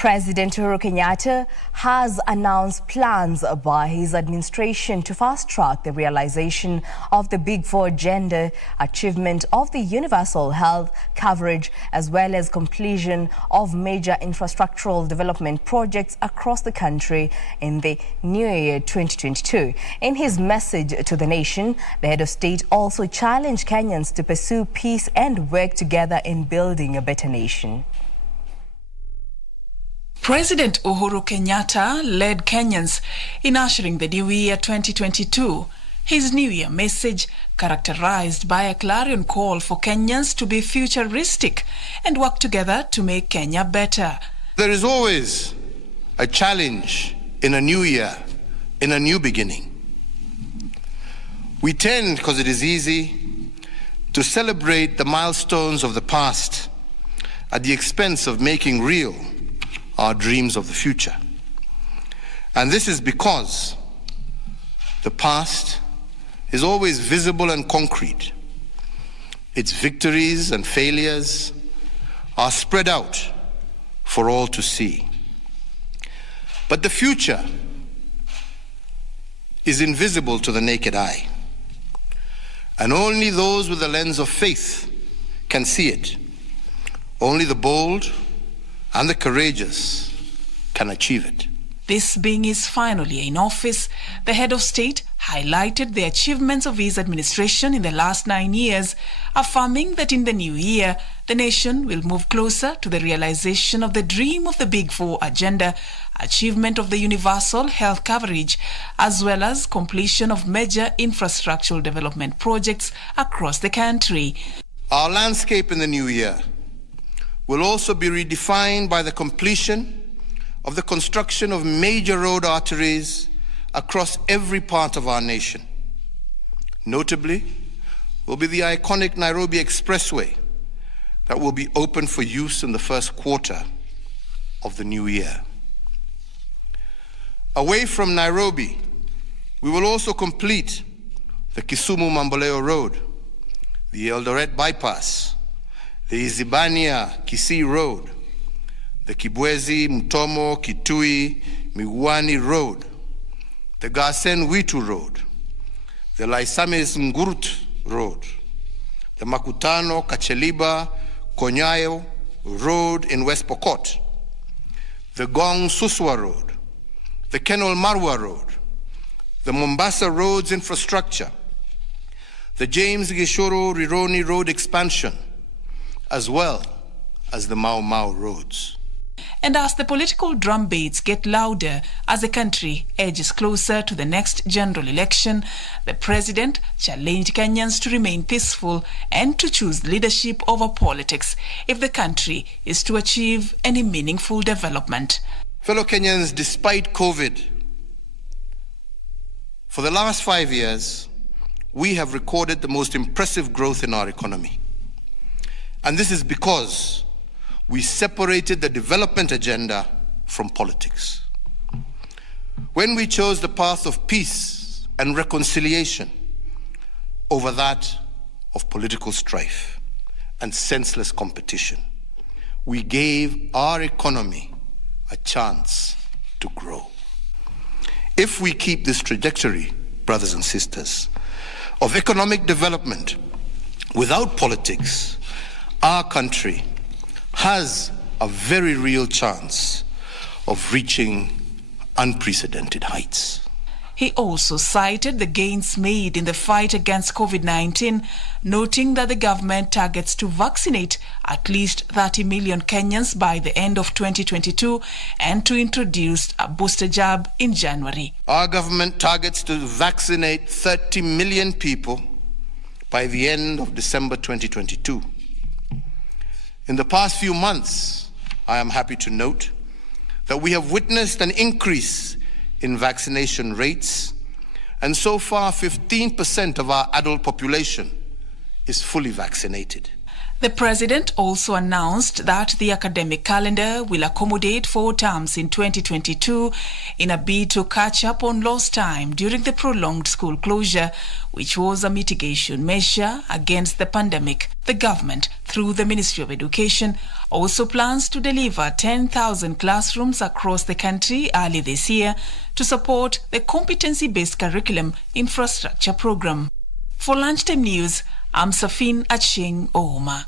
President Uhuru Kenyatta has announced plans by his administration to fast-track the realization of the Big Four agenda, achievement of the universal health coverage, as well as completion of major infrastructural development projects across the country in the new year 2022. In his message to the nation, the head of state also challenged Kenyans to pursue peace and work together in building a better nation. President Uhuru Kenyatta led Kenyans in ushering the new year 2022. His New Year message, characterized by a clarion call for Kenyans to be futuristic and work together to make Kenya better. There is always a challenge in a new year, in a new beginning. We tend, because it is easy, to celebrate the milestones of the past at the expense of making real our dreams of the future. And this is because the past is always visible and concrete. Its victories and failures are spread out for all to see. But the future is invisible to the naked eye. And only those with a lens of faith can see it. Only the bold and the courageous can achieve it. This being his final year in office, the head of state highlighted the achievements of his administration in the last 9 years, affirming that in the new year, the nation will move closer to the realization of the dream of the Big Four agenda, achievement of the universal health coverage, as well as completion of major infrastructural development projects across the country. Our landscape in the new year will also be redefined by the completion of the construction of major road arteries across every part of our nation. Notably, will be the iconic Nairobi Expressway that will be open for use in the first quarter of the new year. Away from Nairobi, we will also complete the Kisumu-Mamboleo Road, the Eldoret Bypass, the Isibania-Kisii Road, the Kibwezi, Mutomo, Kitui, Migwani Road, the Garsen-Witu Road, the Laisamis-Ngurut Road, the Makutano, Kacheliba, Konyayo Road in West Pokot, the Gong-Suswa Road, the Kenol-Marwa Road, the Mombasa Roads infrastructure, the James Gishuru-Rironi Road expansion, as well as the Mau Mau roads. And as the political drumbeats get louder as the country edges closer to the next general election, the president challenged Kenyans to remain peaceful and to choose leadership over politics if the country is to achieve any meaningful development. Fellow Kenyans, despite COVID, for the last 5 years, we have recorded the most impressive growth in our economy. And this is because we separated the development agenda from politics. When we chose the path of peace and reconciliation over that of political strife and senseless competition, we gave our economy a chance to grow. If we keep this trajectory, brothers and sisters, of economic development without politics, our country has a very real chance of reaching unprecedented heights. He also cited the gains made in the fight against COVID-19, noting that the government targets to vaccinate at least 30 million Kenyans by the end of 2022 and to introduce a booster jab in January. Our government targets to vaccinate 30 million people by the end of December 2022. In the past few months, I am happy to note that we have witnessed an increase in vaccination rates, and so far 15% of our adult population is fully vaccinated. The President also announced that the academic calendar will accommodate 4 terms in 2022 in a bid to catch up on lost time during the prolonged school closure, which was a mitigation measure against the pandemic. The government, through the Ministry of Education, also plans to deliver 10,000 classrooms across the country early this year to support the competency-based curriculum infrastructure program. For Lunchtime News, I'm Safin Acheng Ouma.